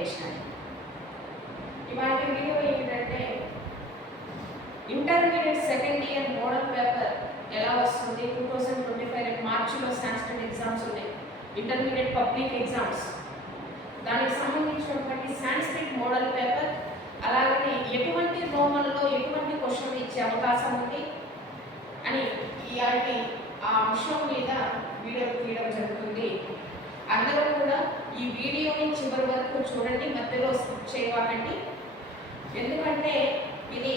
Education. ఇవాళ video ఏంటంటే intermediate second year model paper ఎలా వస్తుంది. 2025 మార్చిలో సాంస్క్రిట్ ఎగ్జామ్స్ ఉన్నాయి, ఇంటర్మీడియట్ పబ్లిక్ ఎగ్జామ్స్. దానికి సంబంధించినటువంటి సాంస్క్రిట్ మోడల్ పేపర్, అలాగే ఎటువంటి రోమన్లో ఎటువంటి క్వశ్చన్ ఇచ్చే అవకాశం ఉంది అని ఇలాంటి ఆ అంశం మీద వీడియో తీయడం జరుగుతుంది. అందరూ కూడా ఈ వీడియోని చివరి వరకు చూడండి, మధ్యలో స్కిప్ చేయకండి. ఎందుకంటే ఇది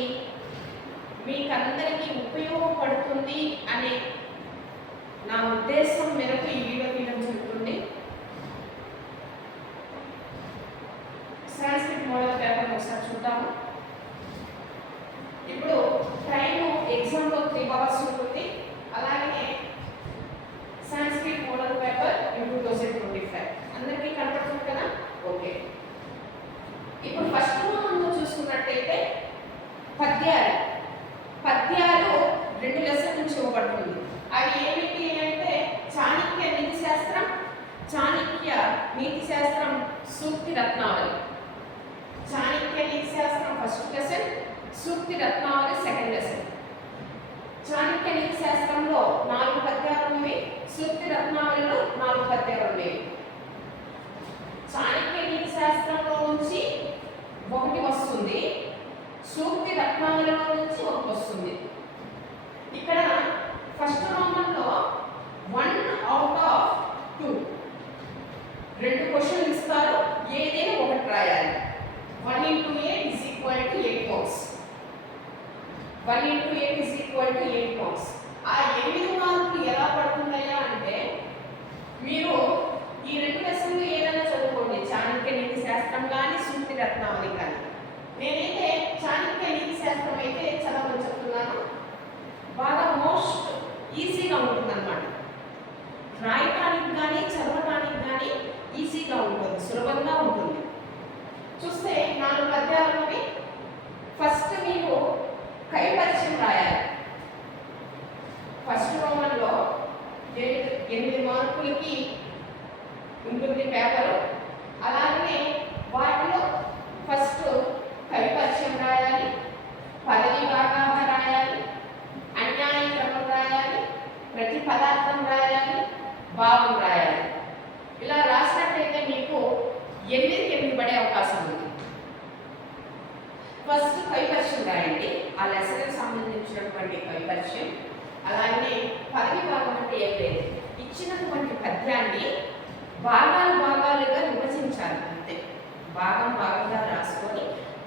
మీకందరికీ ఉపయోగపడుతుంది అనే నా ఉద్దేశం మేరకు ఈ వీడియో తీయడం జరుగుతుంది. సాంస్క్రిట్ మోడల్ పేపర్ ఒకసారి చూద్దాము. ఇప్పుడు టైము ఎగ్జామ్లో 3 hours ఉంటుంది. అలాగే సాంస్క్రిట్ మోడల్ పేపర్ 2025 అందరికీ కనపడుతుంది కదా. ఓకే, ఇప్పుడు ఫస్ట్ మనం చూసుకున్నట్టయితే పద్యాలు 2 లెసన్ నుంచి ఇవ్వబడుతుంది. అవి ఏమిటి అంటే చాణక్య నీతి శాస్త్రం, చాణక్య నీతి శాస్త్రం సూక్తి రత్నావళి. చాణక్య నీతి శాస్త్రం ఫస్ట్ లెసన్, సూక్తి రత్నావళి సెకండ్ లెసన్. చాణక్య నీతి శాస్త్రంలో 4 పద్యాలు ఉన్నవి, సూక్తి రత్నావళిలో 4 పద్యాలు ఉండేవి. చాణక్య నీతి శాస్త్రంలో నుంచి 1 వస్తుంది, సూక్తి రత్నావళిలో నుంచి 1 వస్తుంది. ఇక్కడ ఫస్ట్ రోమన్లో 1 out of 2 2 క్వశ్చన్లు ఇస్తారు, ఏదైనా ఒకటి రాయాలి. 1 into 8 is equal to 8 marks. 1 into 8 is equal to 8 marks. ఆ 8 మార్కులు ఎలా పడుతున్నాయా అంటే మీరు ఈ 2 లెసన్లు ఏదైనా చదువుకోండి, చాణక్య నీతి శాస్త్రం కానీ సూక్తి రత్నావళి కానీ. నేనైతే చాణక్య నీతి శాస్త్రం అయితే చదవమని చెప్తున్నాను. బాగా మోస్ట్ ఈజీగా ఉంటుందన్నమాట, రాయటానికి కానీ చదవటానికి కానీ ఈజీగా ఉంటుంది, సులభంగా ఉంటుంది. చూస్తే 4 పద్యాలవి. ఫస్ట్ మీరు కైపరిచయం రాయాలి. ఫస్ట్ రోమన్లో 8 మార్కులకి ఉంటుంది పేపరు. అలాగే వాటిలో ఫస్ట్ కైపరిచయం రాయాలి, పదవి భాగాహ రాయాలి, అన్యాయ క్రమం రాయాలి, ప్రతి పదార్థం రాయాలి, భావం రాయాలి. ఇలా రాసినట్టయితే మీకు 8 పడే అవకాశం ఉంది. ఫస్ట్ కైపరిచయం రాయండి, ఆ లెసన్కి సంబంధించినటువంటి కైపరిచయం. అలాగే పదవి భాగం అంటే ఏం లేదు, ఇచ్చినటువంటి పద్యాన్ని భాగాలుగా విభజించాలి అంతే. భాగంగా రాసుకొని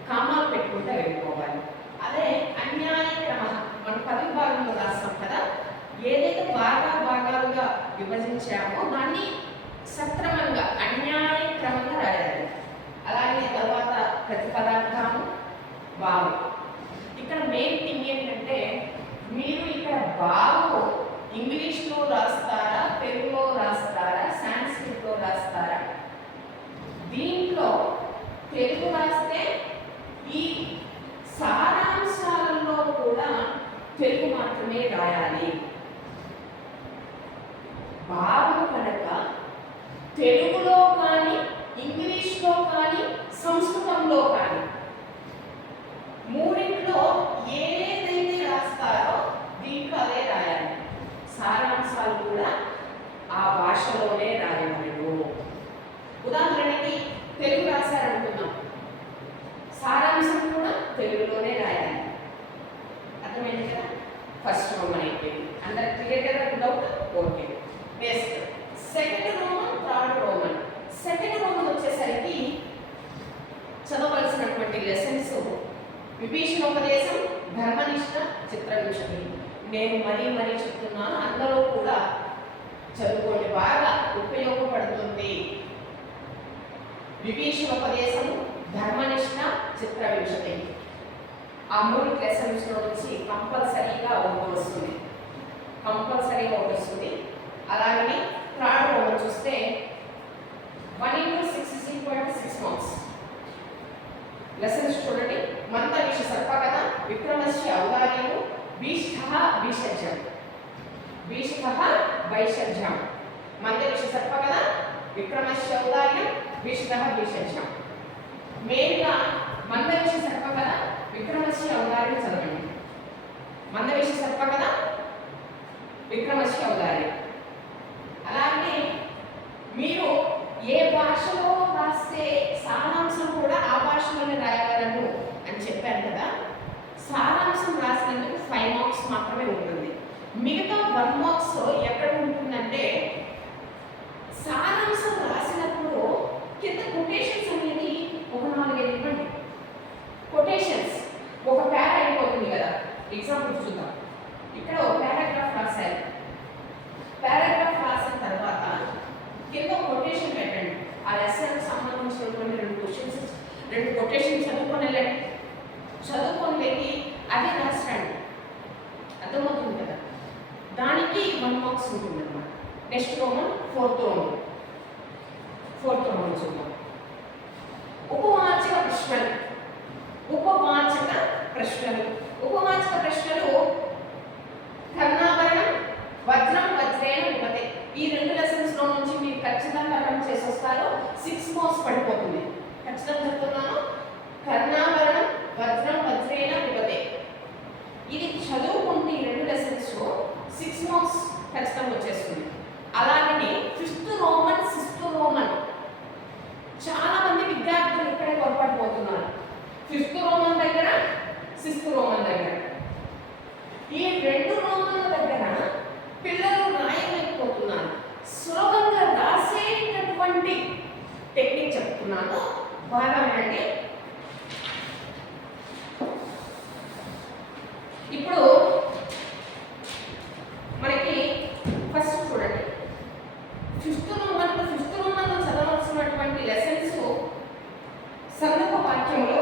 కామాలు పెట్టుకుంటూ వెళ్ళిపోవాలి. అదే అన్యాయ క్రమ మన పదవి భాగంలో రాస్తాం కదా, ఏదైతే భాగాలుగా విభజించామో దాన్ని సక్రమంగా అన్యాయ క్రమంగా రాయాలి. అలాగే తర్వాత ప్రతి పదార్థము, భావం. ఇక్కడ మెయిన్ థింగ్ ఏంటంటే మీరు ఇక్కడ భావం ఇంగ్లీష్లో రాస్తారా, తెలుగులో రాస్తారా, సాంస్క్రిట్లో రాస్తారా. దీంట్లో తెలుగు రాస్తే ఈ సారాంశాలలో కూడా తెలుగు మాత్రమే రాయాలి. భావం కనుక తెలుగులో కానీ ఇంగ్లీష్లో కానీ సంస్కృతంలో కానీ మూడింట్లో ఏదైతే రాస్తారో దీంట్లో అదే రాయాలి. సారాంశాలు కూడా ఆ భాషలోనే రాయబడరు. ఉదాహరణకి తెలుగు రాశారనుకున్నాం, సారాంశం కూడా తెలుగులోనే రాయాలి. అర్థమైంది కదా. ఫస్ట్ రోమన్ అయిపోయింది, అందరికి క్లియర్ కదా, doubt. Okay, next second Roman, third Roman. Second Roman వచ్చేసరికి చదవలసినటువంటి లెసన్స్ విభీషణోపదేశం, ధర్మనిష్ట, చిత్రవింశతి. నేను మరీ చెప్తున్నాను, అందరూ కూడా చదువుకోండి, బాగా ఉపయోగపడుతుంది. విభీషణోపదేశం, ధర్మనిష్ట, చిత్రవింశతి. ఆ 3 లెసన్స్లో నుంచి కంపల్సరీగా ఒకటి వస్తుంది. అలాగే థర్డ్ రోమన్ చూస్తే 1 into 6 is equal to 6 marks. Lessons చూడండి. మంతవిష సర్పకథ, విక్రమస్య ఔదార్యము, భీష్ఠః వైషజ్యం. మంతవిష సర్పకథ, విక్రమస్య ఔదార్యం, భీష్ఠః. మెయిన్గా మందవేష సర్ప కదా విక్రమశ్రీ అవతారిని చదవండి. మందవేష సర్ప కదా విక్రమశ్రీ అవతారి. అలాగే మీరు ఏ భాషలో రాస్తే సారాంశం కూడా ఆ భాషలోనే రాయగలను అని చెప్పాను కదా. సారాంశం రాసినందుకు 5 మార్క్స్ మాత్రమే ఉంటుంది. మిగతా 1 మార్క్స్ ఎక్కడ ఉంటుందంటే సారాంశం రాసినప్పుడు కింద కొటేషన్స్ అనేది ఒక 4-5 ఇవ్వండి. కొటేషన్స్ ఒక పేరా అయిపోతుంది కదా. ఎగ్జాంపుల్ చూద్దాం. ఇక్కడ ఒక పారాగ్రాఫ్ రాశారు. పారాగ్రాఫ్ రాసిన తర్వాత కింద కొటేషన్ పెట్టండి. ఆ లెసన్కి సంబంధించినటువంటి 2 కొటేషన్ చదువుకొని వెళ్ళండి. చదువుకొని వెళ్ళి అది రాసండి. అర్థమవుతుంది కదా. దానికి 1 మార్క్స్ ఉంటుంది అన్నమాట. నెక్స్ట్ రోమన్ ఫోర్త్ రోమన్ చూద్దాం. ఉపవాచక ప్రశ్నలు. ఉపవాచక ప్రశ్నలు కర్ణాభరణం వజ్రం వజ్రేణ విపతే. ఈ 2 లెసన్స్ లో నుంచి మీరు ఖచ్చితంగా రన్ చేసి వస్తారు. 6 మార్క్స్ పడిపోతుంది. ఖచ్చితంగా చెప్తున్నాను. కర్ణాభరణం వజ్రం వజ్రేణ విపతే ఇది చదువుకుంటే ఈ 2 లెసన్స్ 6 మార్క్స్ ఖచ్చితంగా వచ్చేస్తుంది. అలాగే 5th రోమన్ 6th రోమన్ చాలా మంది విద్యార్థులు ఇక్కడే పొరపాటు పోతున్నారు. 5th రోమన్ దగ్గర 6th రోమన్ దగ్గర ఈ 2 రోమన్ల దగ్గర పిల్లలు రాయలేకపోతున్నారు. సులభంగా రాసేటటువంటి టెక్నిక్ చెప్తున్నాను, బాగా వినండి. ఇప్పుడు మనకి ఫస్ట్ చూడండి. 5th రోమన్లో చదవాల్సినటువంటి లెసన్స్ సందర్భ వాక్యములు.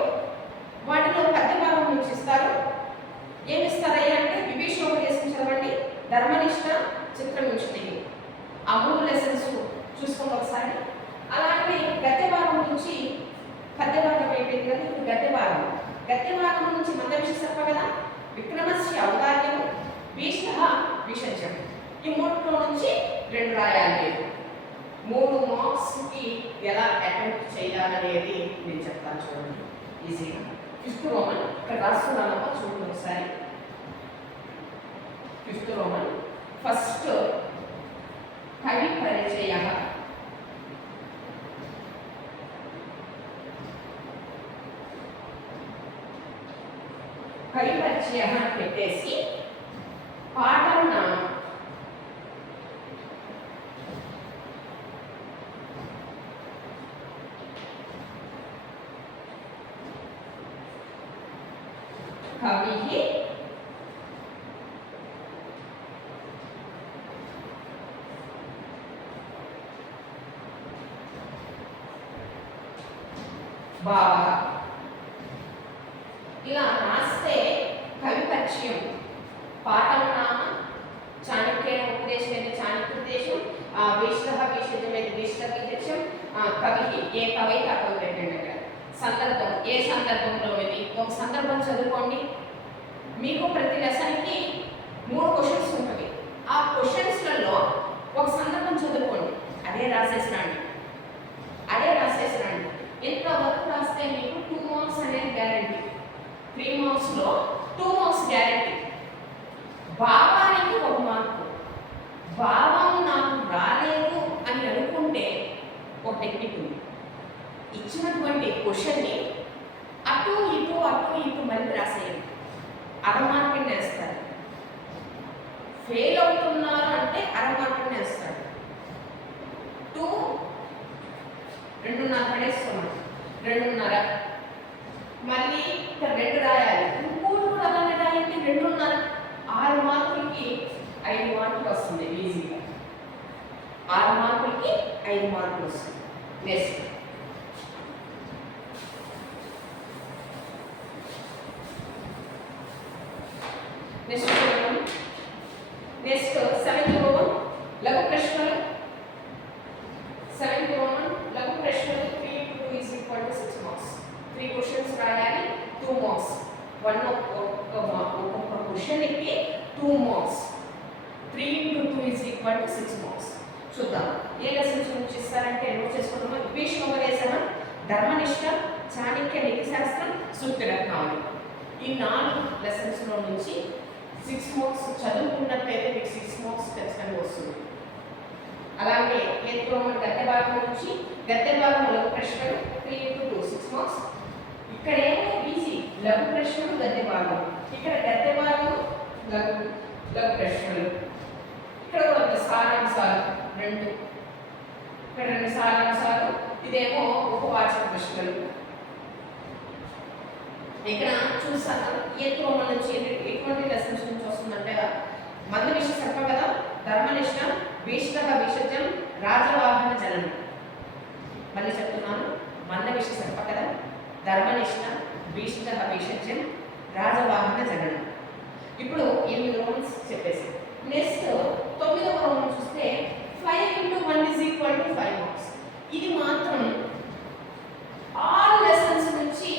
వాటిలో పద్య భాగం నుంచి ఇస్తారు. ఏమి ఇస్తారయ్యా అంటే విభీషణోపదేశం చదవండి, ధర్మనిష్ట, చిత్రం నుంచి ఆ 3 లెసన్స్ చూసుకోండి ఒకసారి. అలాగే గద్య భాగం నుంచి పద్య భాగం అయిపోయింది కదా. ఇప్పుడు గద్య భాగం నుంచి మందవేష సర్ప కదా విక్రమశ్రీ అవతార్యము విషజ్యం. ఈ 3 నుంచి 2 రాయాలి. 3 మార్క్స్కి ఎలా అటెంప్ట్ చేయాలనేది నేను చెప్తాను చూడండి ఈజీగా. 5th రోమన్ ఇక్కడ రాస్తున్నానమ్మా చూడండి ఒకసారి. 5th రోమన్ ఫస్ట్ కవి పరిచయ. కవి పరిచయ పెట్టేసి పాఠం నామం. కవి బాగా ఇలా రాస్తే కవి పరిచయం, పాఠం నామ, చాణక్య ఉపదేశం అయితే చాణక్యోపదేశం, భీష్మజం అయితే భీష్మజం, కవి ఏ కవి ఆ కవి పెట్టండి. అక్కడ సందర్భం ఏ సందర్భంలో ఇది ఒక సందర్భం చదువుకోండి. మీకు ప్రతి లెసన్కి 3 క్వశ్చన్స్ ఉంటుంది. ఆ క్వశ్చన్స్లలో ఒక సందర్భం చదువుకోండి. అదే రాసేసిరండి. ఇంతవరకు రాస్తే మీకు 2 మార్క్స్ అనేది గ్యారెంటీ. 3 మార్క్స్లో 2 marks guarantee. భావానికి 1 మార్కు. భావం నాకు రాలేదు అని అనుకుంటే ఒక టెక్నిక్ ఉంది. ఇచ్చినటువంటి క్వశ్చన్ని అటు ఇటు మళ్ళీ రాసేయండి. అరమార్కుని వేస్తారు. ఫెయిల్ అవుతున్నారు అంటే అరమార్కుని వేస్తారు. 2.5 పడేస్తున్నాం. 2.5 మళ్ళీ ఇక్కడ 2 రాయాలి. ఇంకోటి కూడా అలానే రాయండి. 2.5 6 మార్కులకి 5 మార్కులు వస్తుంది ఈజీగా. 6 మార్కులకి 5 మార్కులు వస్తుంది. నెక్స్ట్ 7th రోమన్ లఘు ప్రశ్నలు. 7th రోమన్ లఘు ప్రశ్నలు 3 into 2 is equal to 6 marks. 3 questions రాయాలి, 2 marks. ఒక్కొక్క క్వశ్చన్కి 2 marks. 3 into 2 is equal to 6 marks. చూద్దాం ఏ లెసన్స్ నుంచి ఇస్తారంటే నోట్ చేసుకుందామా. విభీషణోపదేశం ధర్మనిష్ట, చాణక్య నీతిశాస్త్రం, సూక్తి రత్నావళి. ఈ 4 లెసన్స్లో నుంచి 6 మార్క్స్ చదువుకున్నట్లయితే మీకు 6 మార్క్స్ ఖచ్చితంగా వస్తుంది. అలాగే ఏత్రోమన్ గద్య భాగం నుంచి గద్య భాగం లఘు ప్రశ్నలు 3 into 2 6 మార్క్స్. ఇక్కడేమో ఈజీ లఘు ప్రశ్నలు గద్య భాగం, ఇక్కడ గద్య భాగం లఘు ప్రశ్నలు. ఇక్కడ కొంత సారాంశాలు 2, ఇక్కడ 2 సారాంశాలు, ఇదేమో ఉపవాచక ప్రశ్నలు. ఇక్కడ చూసాను ఏత్రోమన్ నుంచి ఎటువంటి లెసన్స్ నుంచి వస్తుందంటే మందవిష సర్ప కదా, ధర్మనిష్ట, భీష్ట భీషజం, రాజవాహన జననం. మళ్ళీ చెప్తున్నాను, మందవిష సర్ప కదా, ధర్మనిష్ట, భీష్ట భీషజం, రాజవాహన జననం. ఇప్పుడు 8 రోమన్స్ చెప్పేసి నెక్స్ట్ 9వ రోమన్ చూస్తే 5 into 1 is equal to 5 marks. ఇది మాత్రం ఆల్ లెసన్స్ నుంచి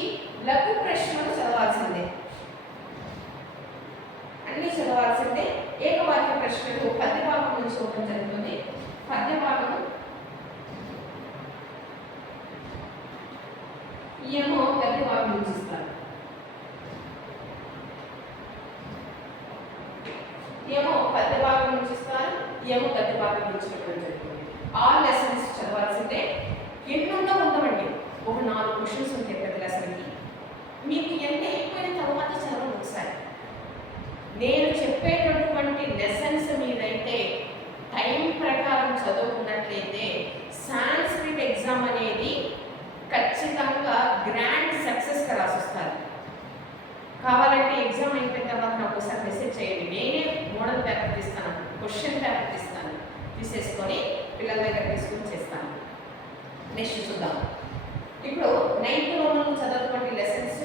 లఘు ప్రశ్నలు చదవాల్సిందే, అన్ని చదవాల్సిందే. ఏకవాక్య ప్రశ్నలు పద్య భాగం నుంచి ఇవ్వడం జరుగుతుంది. పద్య భాగం ఏమో గద్య భాగం నుంచి ఇస్తారు, ఏమో పద్య భాగం నుంచి ఇస్తారు, ఏమో గద్య భాగం నుంచి ఇవ్వడం జరుగుతుంది. All lessons చదవాల్సిందే. ఎన్నుండో ఉండవండి, ఒక 4 క్వశ్చన్స్ ఉంటాయి ప్రతి లెసన్కి. మీకు ఎంత అయిపోయిన తర్వాత చదవండి ఒకసారి. నేను చెప్పేటటువంటి లెసన్స్ మీదైతే టైం ప్రకారం చదువుకున్నట్లయితే సాంస్క్రిట్ ఎగ్జామ్ అనేది ఖచ్చితంగా గ్రాండ్ సక్సెస్గా రాసొస్తారు. కావాలంటే ఎగ్జామ్ అయిపోయిన తర్వాత నాకు ఒకసారి మెసేజ్ చేయండి, నేనే మోడల్ పేపర్ తీస్తాను, క్వశ్చన్ పేపర్ తీస్తాను, తీసేసుకొని పిల్లల దగ్గర తీసుకుని చేస్తాను. నెక్స్ట్ చూద్దాం. ఇప్పుడు 9th రోమన్ చదువుకోండి లెసన్స్.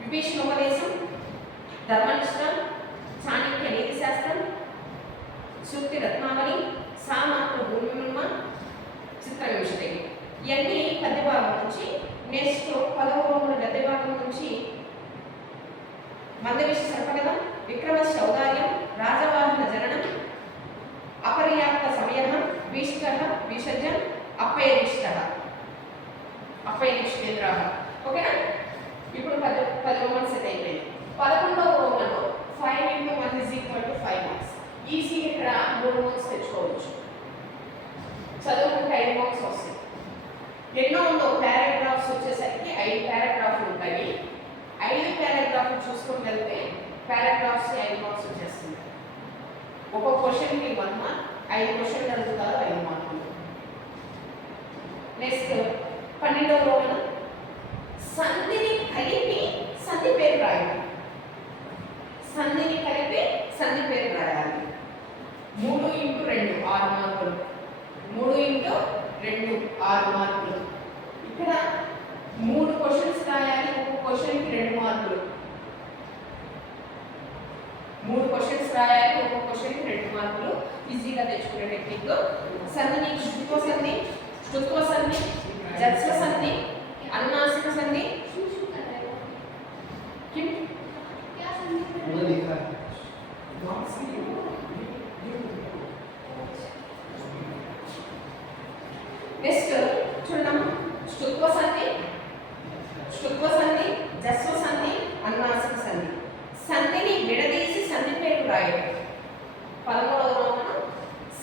విభీషణ ఉపదేశం, ధర్మనిష్ట, చాణక్య నీతిశాస్త్రం, సూక్తి రత్నావళి, సామాత్మ భూమిమ, చిత్ర విషయం. ఇవన్నీ పద్య భాగం నుంచి. నెక్స్ట్ 10వ రోమన్ గద్య భాగం నుంచి మందవిష సర్పగతం, విక్రమ శౌదార్యం, రాజవాహన జననం, అపర్యాప్త సమయం, భీష్ట భీషజం, అప్పయనిష్ట అప్పయనిష్ఠేంద్ర. ఓకేనా? ఇప్పుడు 10 రోమన్ సెట్ అయిపోయింది. 11వ roman 5 into 1 is equal to 5 marks. Easy ఇక్కడ 3 మార్క్స్ తెచ్చుకోవచ్చు, చదువుకుంటే 5 మార్క్స్ వస్తాయి. ఎన్నో ఉందో పారాగ్రాఫ్స్ వచ్చేసరికి 5 పారాగ్రాఫ్లు ఉంటాయి. 5 పారాగ్రాఫ్లు చూసుకొని వెళ్తే పారాగ్రాఫ్స్ 5 మార్క్స్ వచ్చేస్తుంది. ఒక్కొక్క క్వశ్చన్కి 1 మార్క్, 5 క్వశ్చన్లు అడుగుతారు, 5 మార్కులు. నెక్స్ట్ 12వ రోమన్ సంధిని కలిపి సంధి పేరు రాయాలి. సంధిని కలిపి సంధి పేరు రాయాలి. 3 into 2 6 మార్కులు, 3 into 2 6 మార్కులు. ఇక్కడ 3 క్వశ్చన్స్ రాయాలి, ఒక్కొక్క క్వశ్చన్కి 2 మార్కులు. 3 క్వశ్చన్స్ రాయాలి, ఒక్కొక్క క్వశ్చన్కి 2 మార్కులు. ఈజీగా తెచ్చుకునే టెక్నిక్. సంధిని శుత్వ సంధి, శుత్వ సంధి, జత్స్వ సంధి, అనునాసిక సంధి. నెక్స్ట్ చూడడం శుత్వ సంధి, శుత్వ సంధి, జస్వ సంధి, అనునాసిక సంధి. సంధిని విడదీసి సంధి పేరు రాయడం. 13వ రోమన్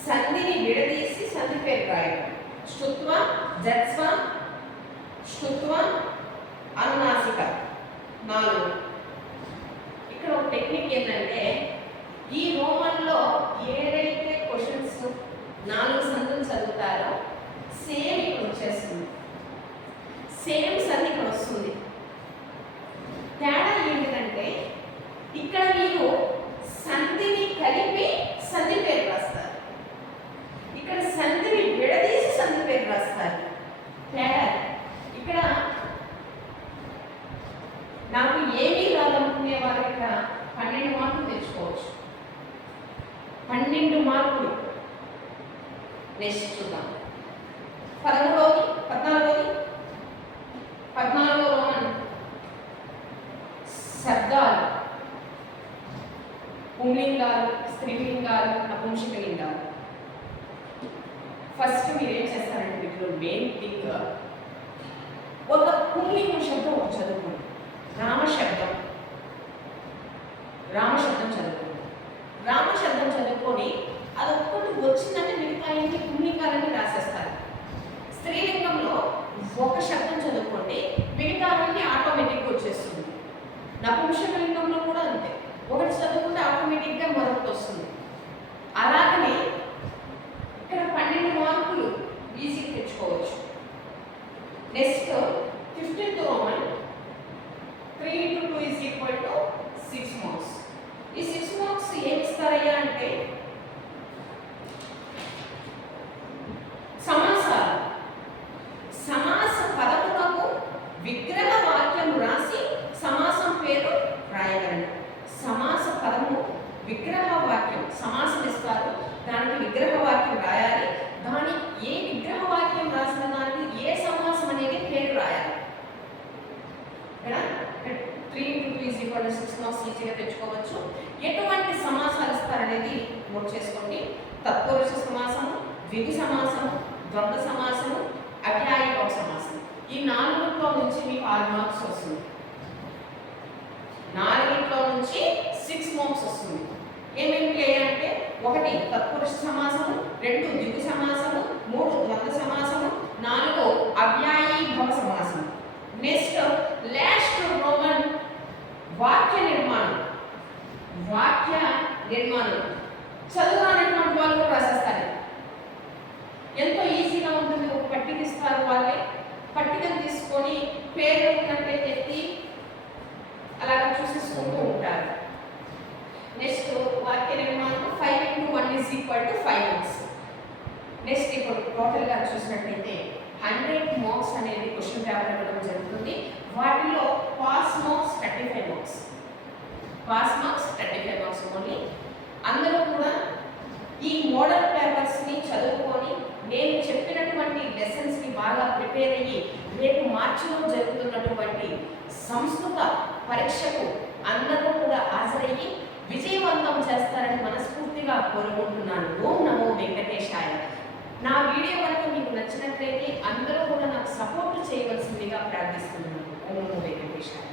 సంధిని విడదీసి సంధి పేరు రాయడం. శుత్వ, జత్స్వ, శుత్వ, అనునాసిక 4. ఇక్కడ ఒక టెక్నిక్ ఏంటంటే ఈ రోమన్లో ఏదైతే క్వశ్చన్స్ 4 సంధులు చదువుతారో సేమ్ ఇక్కడ వచ్చేస్తుంది, సేమ్ సంధి ఇక్కడ వస్తుంది. తేడా ఏంటంటే ఇక్కడ మీరు సంధిని కలిపి సంధి పేరు రాస్తారు, ఇక్కడ సంధిని విడదీసి సంధి పేరు రాస్తారు. తేడా ఇక్కడ. నాకు ఏమీ రాదనుకునే వాళ్ళు ఇక్కడ 12 మార్కులు తెచ్చుకోవచ్చు, 12 మార్కులు. నెక్స్ట్ చూద్దాం. 13వది 14వ రోమన్ శబ్దాలు, పుంలింగాలు, స్త్రీలింగాలు, నపుంసకలింగాలు. ఫస్ట్ మీరు ఏం చేస్తారంటే వీటిలో మెయిన్ థింగ్ పుల్లింగ శబ్దం ఒకటి చదువుకోండి. రామశబ్దం. రామశబ్దం చదువుకోండి. రామశబ్దం చదువుకొని అది ఒక్కటి వచ్చిందంటే మిగతా ఏంటి పుల్లింగాలని రాసేస్తారు. స్త్రీలింగంలో ఒక శబ్దం చదువుకోండి, మిగతా అన్ని ఆటోమేటిక్గా వచ్చేస్తుంది. నపుంసకలింగంలో కూడా అంతే, ఒకటి చదువుకుంటే ఆటోమేటిక్గా మరొకటి వస్తుంది. అలాగనే ఇక్కడ 12 మార్కులు ఈజీగా తెచ్చుకోవచ్చు. Next 15th Roman 3 into 2 is equal to 6 marks. ఈ 6 మార్క్స్ ఏమి ఇస్తారయ్యా అంటే సమాసాలు. సమాస పదములకు విగ్రహ వాక్యం రాసి సమాసం పేరు రాయగలను. సమాస పదము విగ్రహ వాక్యం, సమాసం ఇస్తారు, దానికి విగ్రహ వాక్యం రాయాలి. దాని ఏ విగ్రహ వాక్యం రాసిన దానికి ఏ సమాసం అనేది పేరు రాయాలి. 3 into 2 is equal to 6 marks ఈజీగా తెచ్చుకోవచ్చు. ఎటువంటి సమాసాలు ఇస్తారనేది నోట్ చేసుకోండి. తత్పురుష సమాసము, ద్విగు సమాసము, ద్వంద్వ సమాసము, అవ్యాయభావ సమాసం. ఈ 4 నుంచి మీకు 6 మార్క్స్ వస్తుంది. 4 నుంచి 6 మార్క్స్ వస్తుంది. ఏమేమి అంటే 1 తత్పురుష సమాసము, 2 ద్విగు సమాసము, 3 ద్వంద్వ సమాసము, 4 అవ్యాయీభవ సమాసము. నెక్స్ట్ లాస్ట్ రోమన్ వాక్య నిర్మాణం. వాక్య నిర్మాణం చదువురానటువంటి వాళ్ళు కూడా రాసేస్తారు. ఎంతో ఈజీగా ఉంటుంది. ఒక పట్టిక ఇస్తారు, వాళ్ళే పట్టికను తీసుకొని పేరు ఉన్నట్లయితే ఎత్తి అలాగా చూసేసుకుంటూ ఉంటారు. నెక్స్ట్ వాక్య నిర్మాణం 5 into 1 is equal to 5 marks. Next ఇప్పుడు టోటల్గా చూసినట్లయితే 100 మార్క్స్ అనేది క్వశ్చన్ పేపర్ ఇవ్వడం జరుగుతుంది. వాటిలో pass marks 35 marks. Pass marks 35 marks only. అందరూ కూడా ఈ మోడల్ పేపర్స్ని చదువుకొని నేను చెప్పినటువంటి లెసన్స్ని బాగా ప్రిపేర్ అయ్యి రేపు మార్చిలో జరుగుతున్నటువంటి సంస్కృత పరీక్షకు అందరూ కూడా హాజరయ్యి విజయవంతం చేస్తారని మనస్ఫూర్తిగా కోరుకుంటున్నాను. ఓం నమో వెంకటేశాయ. నా వీడియో కనుక మీకు నచ్చినట్లయితే అందరూ కూడా నాకు సపోర్ట్ చేయవలసిందిగా ప్రార్థిస్తున్నాను. ఓం నమో వెంకటేశాయ.